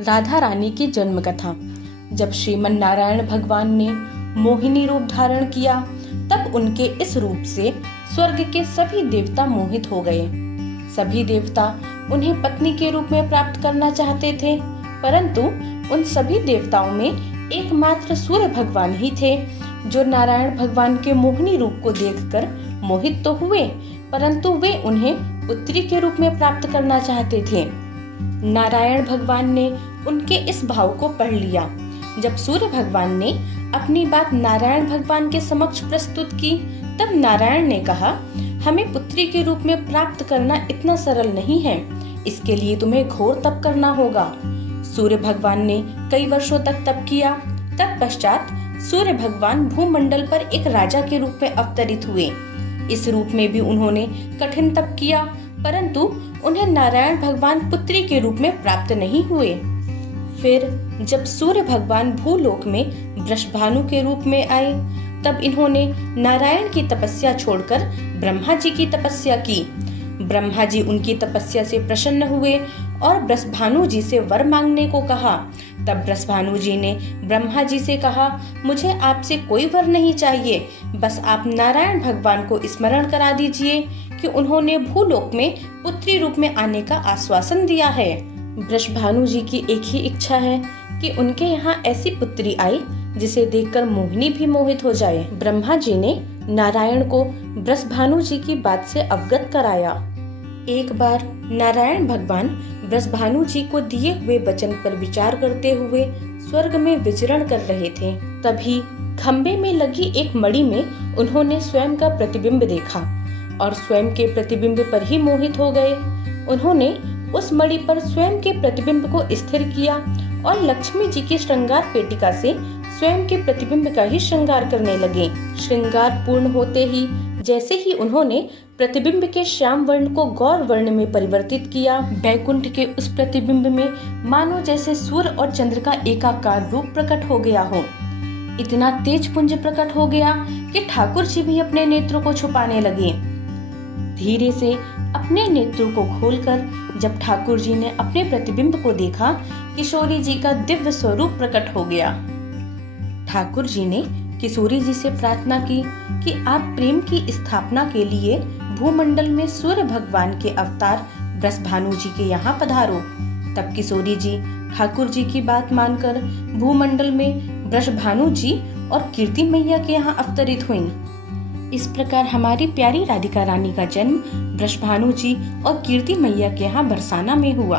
राधा रानी की जन्म कथा। जब श्रीमन नारायण भगवान ने मोहिनी रूप धारण किया तब उनके इस रूप से स्वर्ग के सभी देवता मोहित हो गए। सभी देवता उन्हें पत्नी के रूप में प्राप्त करना चाहते थे, परंतु उन सभी देवताओं में एकमात्र सूर्य भगवान ही थे जो नारायण भगवान के मोहिनी रूप को देखकर मोहित तो हुए, परंतु वे उन्हें पुत्री के रूप में प्राप्त करना चाहते थे। नारायण भगवान ने उनके इस भाव को पढ़ लिया। जब सूर्य भगवान ने अपनी बात नारायण भगवान के समक्ष प्रस्तुत की तब नारायण ने कहा, हमें पुत्री के रूप में प्राप्त करना इतना सरल नहीं है, इसके लिए तुम्हें घोर तप करना होगा। सूर्य भगवान ने कई वर्षों तक तप किया। तत्पश्चात सूर्य भगवान भूमंडल पर एक राजा के रूप में अवतरित हुए। इस रूप में भी उन्होंने कठिन तप किया, परंतु उन्हें नारायण भगवान पुत्री के रूप में प्राप्त नहीं हुए। फिर जब सूर्य भगवान भूलोक में वृषभानु के रूप में आए तब इन्होंने नारायण की तपस्या छोड़कर ब्रह्मा जी की तपस्या की। ब्रह्मा जी उनकी तपस्या से प्रसन्न हुए और वृषभानु जी से वर मांगने को कहा। तब वृषभानु जी ने ब्रह्मा जी से कहा, मुझे आपसे कोई वर नहीं चाहिए, बस आप नारायण भगवान को स्मरण करा दीजिए कि उन्होंने भूलोक में पुत्री रूप में आने का आश्वासन दिया है। वृषभानु जी की एक ही इच्छा है कि उनके यहाँ ऐसी पुत्री आए जिसे देखकर मोहिनी भी मोहित हो जाए। ब्रह्मा जी ने नारायण को वृषभानु जी की बात से अवगत कराया। एक बार नारायण भगवान वृषभानु जी को दिए हुए वचन पर विचार करते हुए स्वर्ग में विचरण कर रहे थे। तभी खंबे में लगी एक मणि में उन्होंने स्वयं का प्रतिबिंब देखा और स्वयं के प्रतिबिंब पर ही मोहित हो गए। उन्होंने उस मणि पर स्वयं के प्रतिबिंब को स्थिर किया और लक्ष्मी जी की श्रृंगार पेटिका से स्वयं के प्रतिबिंब का ही श्रृंगार करने लगे। श्रृंगार पूर्ण होते ही जैसे ही उन्होंने प्रतिबिंब के श्याम वर्ण को गौर वर्ण में परिवर्तित किया, बैकुंठ के उस प्रतिबिंब में मानो जैसे सूर्य और चंद्र का एकाकार रूप प्रकट हो गया हो। इतना तेज पुंज प्रकट हो गया कि ठाकुर जी भी अपने नेत्रों को छुपाने लगे। धीरे से अपने नेत्रों को खोलकर जब ठाकुर जी ने अपने प्रतिबिंब को देखा, किशोरी जी का दिव्य स्वरूप प्रकट हो गया। ठाकुर जी ने किशोरी जी से प्रार्थना की कि आप प्रेम की स्थापना के लिए भूमंडल में सूर्य भगवान के अवतार वृषभानु जी के यहाँ पधारो। तब किशोरी जी ठाकुर जी की बात मानकर भूमंडल में वृषभानु जी और कीर्ति मैया के यहाँ अवतरित हुईं। इस प्रकार हमारी प्यारी राधिका रानी का जन्म वृषभानु जी और कीर्ति मैया के यहाँ बरसाना में हुआ।